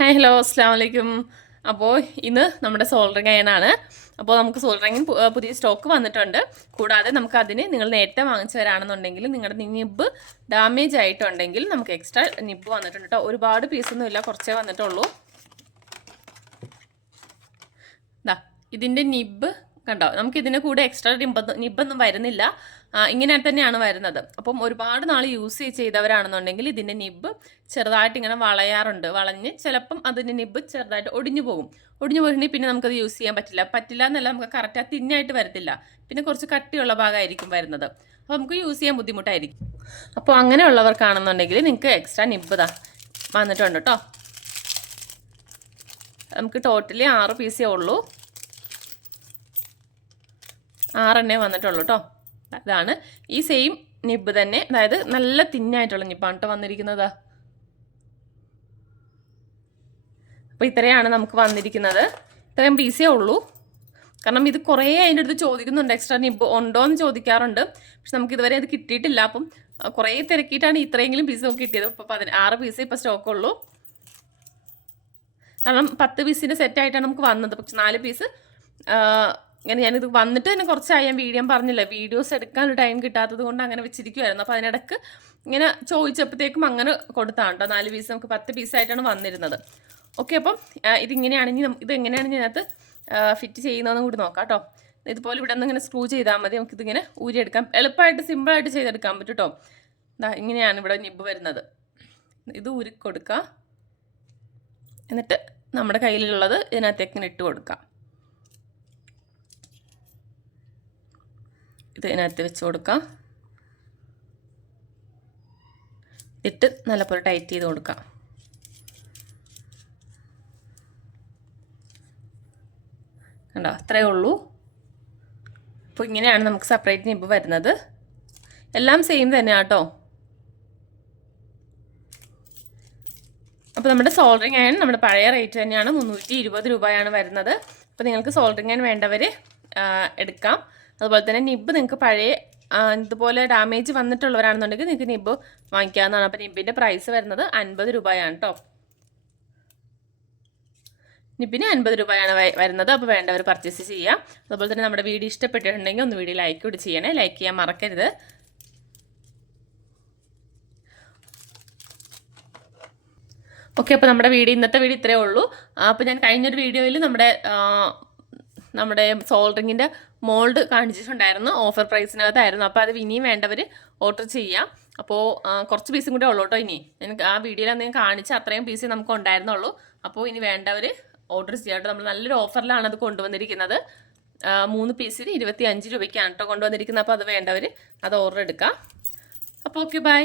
Hi hello അസ്സാം വലൈക്കും. അപ്പോൾ ഇന്ന് നമ്മുടെ സോൾഡറിങ് അയണാണ്. അപ്പോൾ നമുക്ക് സോൾഡറിങ്ങിന് പുതിയ സ്റ്റോക്ക് വന്നിട്ടുണ്ട്. കൂടാതെ നമുക്ക് അതിന് നിങ്ങൾ നേരത്തെ വാങ്ങിച്ചവരാണെന്നുണ്ടെങ്കിൽ നിങ്ങളുടെ നിബ്ബ് ഡാമേജ് ആയിട്ടുണ്ടെങ്കിൽ നമുക്ക് എക്സ്ട്രാ നിബ്ബ് വന്നിട്ടുണ്ട് കേട്ടോ. ഒരുപാട് പീസൊന്നും ഇല്ല, കുറച്ചേ വന്നിട്ടുള്ളൂ. ഇതിൻ്റെ നിബ്ബ് കണ്ടോ, നമുക്ക് ഇതിന് കൂടെ എക്സ്ട്രാ നിബ്ബൊന്നും വരുന്നില്ല, ഇങ്ങനെ തന്നെയാണ് വരുന്നത്. അപ്പം ഒരുപാട് നാൾ യൂസ് ചെയ്തവരാണെന്നുണ്ടെങ്കിൽ ഇതിൻ്റെ നിബ്ബ് ചെറുതായിട്ട് ഇങ്ങനെ വളഞ്ഞ് ചിലപ്പം അതിൻ്റെ നിബ്ബ് ചെറുതായിട്ട് ഒടിഞ്ഞു പോയിട്ടുണ്ടെങ്കിൽ പിന്നെ നമുക്കത് യൂസ് ചെയ്യാൻ പറ്റില്ല എന്നല്ല, നമുക്ക് കറക്റ്റ് തിന്നായിട്ട് വരത്തില്ല, പിന്നെ കുറച്ച് കട്ടിയുള്ള ഭാഗമായിരിക്കും വരുന്നത്. അപ്പോൾ നമുക്ക് യൂസ് ചെയ്യാൻ ബുദ്ധിമുട്ടായിരിക്കും. അപ്പോൾ അങ്ങനെയുള്ളവർക്കാണെന്നുണ്ടെങ്കിൽ നിങ്ങൾക്ക് എക്സ്ട്രാ നിബ്ബ് വന്നിട്ടുണ്ട് കേട്ടോ. നമുക്ക് ടോട്ടലി 6 പീസേ ഉള്ളൂ, 6 വന്നിട്ടുള്ളൂ കേട്ടോ. ഇതാണ് ഈ സെയിം നിബ്ബ് തന്നെ, അതായത് നല്ല തിന്നായിട്ടുള്ള നിബ്ബാണ് കേട്ടോ വന്നിരിക്കുന്നത്. അപ്പോൾ ഇത്രയാണ് നമുക്ക് വന്നിരിക്കുന്നത്, ഇത്രയും പീസേ ഉള്ളൂ. കാരണം ഇത് കുറേ അതിൻ്റെ അടുത്ത് ചോദിക്കുന്നുണ്ട്, എക്സ്ട്രാ നിബ്ബ് ഉണ്ടോ എന്ന് ചോദിക്കാറുണ്ട്. പക്ഷെ നമുക്ക് ഇതുവരെ അത് കിട്ടിയിട്ടില്ല. അപ്പം കുറേ തിരക്കിയിട്ടാണ് ഇത്രയെങ്കിലും പീസ് നമുക്ക് കിട്ടിയത്. ഇപ്പോൾ 6 പീസേ ഇപ്പോൾ സ്റ്റോക്കുള്ളൂ. കാരണം 10 പീസിൻ്റെ സെറ്റായിട്ടാണ് നമുക്ക് വന്നത്. പക്ഷെ 4 പീസ് ഇങ്ങനെ ഞാനിത് വന്നിട്ട് തന്നെ കുറച്ചായി, ഞാൻ പറഞ്ഞില്ല, വീഡിയോസ് എടുക്കാനൊരു ടൈം കിട്ടാത്തത് കൊണ്ട് അങ്ങനെ വെച്ചിരിക്കുമായിരുന്നു. അപ്പോൾ അതിനിടക്ക് ഇങ്ങനെ ചോദിച്ചപ്പോഴത്തേക്കും അങ്ങനെ കൊടുത്താണ് കേട്ടോ. 4 പീസ് നമുക്ക് 10 പീസായിട്ടാണ് വന്നിരുന്നത്. ഓക്കെ, അപ്പം ഇതെങ്ങനെയാണെങ്കിൽ ഇതിനകത്ത് ഫിറ്റ് ചെയ്യുന്നതെന്നും കൂടി നോക്കാം കേട്ടോ. ഇതുപോലെ ഇവിടെ നിന്ന് ഇങ്ങനെ സ്ക്രൂ ചെയ്താൽ മതി, നമുക്കിതിങ്ങനെ ഊരിയെടുക്കാം. എളുപ്പമായിട്ട് സിമ്പിളായിട്ട് ചെയ്തെടുക്കാൻ പറ്റും കേട്ടോ. ഇങ്ങനെയാണ് ഇവിടെ നിബ്ബ് വരുന്നത്. ഇത് ഊരി കൊടുക്കുക, എന്നിട്ട് നമ്മുടെ കയ്യിലുള്ളത് ഇതിനകത്തേക്ക് ഇങ്ങനെ ഇട്ട് കൊടുക്കാം. ഇതിനകത്ത് വെച്ച് കൊടുക്കാം, ഇട്ട് നല്ലപോലെ ടൈറ്റ് ചെയ്ത് കൊടുക്കാം. കണ്ടോ, അത്രയേ ഉള്ളൂ. അപ്പോൾ ഇങ്ങനെയാണ് നമുക്ക് സെപ്പറേറ്റ് നിബ്ബ് വരുന്നത്. എല്ലാം സെയിം തന്നെയാണ് കേട്ടോ. അപ്പോൾ നമ്മുടെ സോൾഡറിങ് അയൺ നമ്മുടെ പഴയ റേറ്റ് തന്നെയാണ്, 320 രൂപയാണ് വരുന്നത്. അപ്പോൾ നിങ്ങൾക്ക് സോൾഡറിങ് അയൺ വേണ്ടവർ എടുക്കാം. അതുപോലെ തന്നെ നിബ്ബ് നിങ്ങൾക്ക് പഴയ ഇതുപോലെ ഡാമേജ് വന്നിട്ടുള്ളവരാണെന്നുണ്ടെങ്കിൽ നിങ്ങൾക്ക് നിബ്ബ് വാങ്ങിക്കാവുന്നതാണ്. അപ്പോൾ നിബ്ബിൻ്റെ പ്രൈസ് വരുന്നത് 50 രൂപയാണ് കേട്ടോ. നിബ്ബിന് 50 രൂപയാണ് വരുന്നത്. അപ്പോൾ വേണ്ടവർ പർച്ചേസ് ചെയ്യാം. അതുപോലെ തന്നെ നമ്മുടെ വീഡിയോ ഇഷ്ടപ്പെട്ടിട്ടുണ്ടെങ്കിൽ ഒന്ന് വീഡിയോ ലൈക്ക് കൂടി ചെയ്യണേ, ലൈക്ക് ചെയ്യാൻ മറക്കരുത്. ഓക്കെ, അപ്പോൾ നമ്മുടെ ഇന്നത്തെ വീഡിയോ ഇത്രയേ ഉള്ളൂ. അപ്പോൾ ഞാൻ കഴിഞ്ഞൊരു വീഡിയോയിൽ നമ്മുടെ സോൾഡറിങ്ങിൻ്റെ മോൾഡ് കാണിച്ചിട്ടുണ്ടായിരുന്നു, ഓഫർ പ്രൈസിനകത്തായിരുന്നു. അപ്പോൾ അത് ഇനിയും വേണ്ടവർ ഓർഡർ ചെയ്യാം. അപ്പോൾ കുറച്ച് പീസും കൂടെ ഉള്ളൂ കേട്ടോ. ഇനി എനിക്ക് ആ വീഡിയോയിൽ എന്തെങ്കിലും കാണിച്ച അത്രയും പീസ് നമുക്ക് ഉണ്ടായിരുന്നുള്ളൂ. അപ്പോൾ ഇനി വേണ്ടവർ ഓർഡർ ചെയ്യാം കേട്ടോ. നമ്മൾ നല്ലൊരു ഓഫറിലാണ് അത് കൊണ്ടുവന്നിരിക്കുന്നത്. 3 പീസിന് 25 രൂപയ്ക്കാണ് കേട്ടോ കൊണ്ടുവന്നിരിക്കുന്നത്. അപ്പോൾ അത് വേണ്ടവർ അത് ഓർഡർ എടുക്കാം. അപ്പോൾ ഓക്കെ, ബൈ.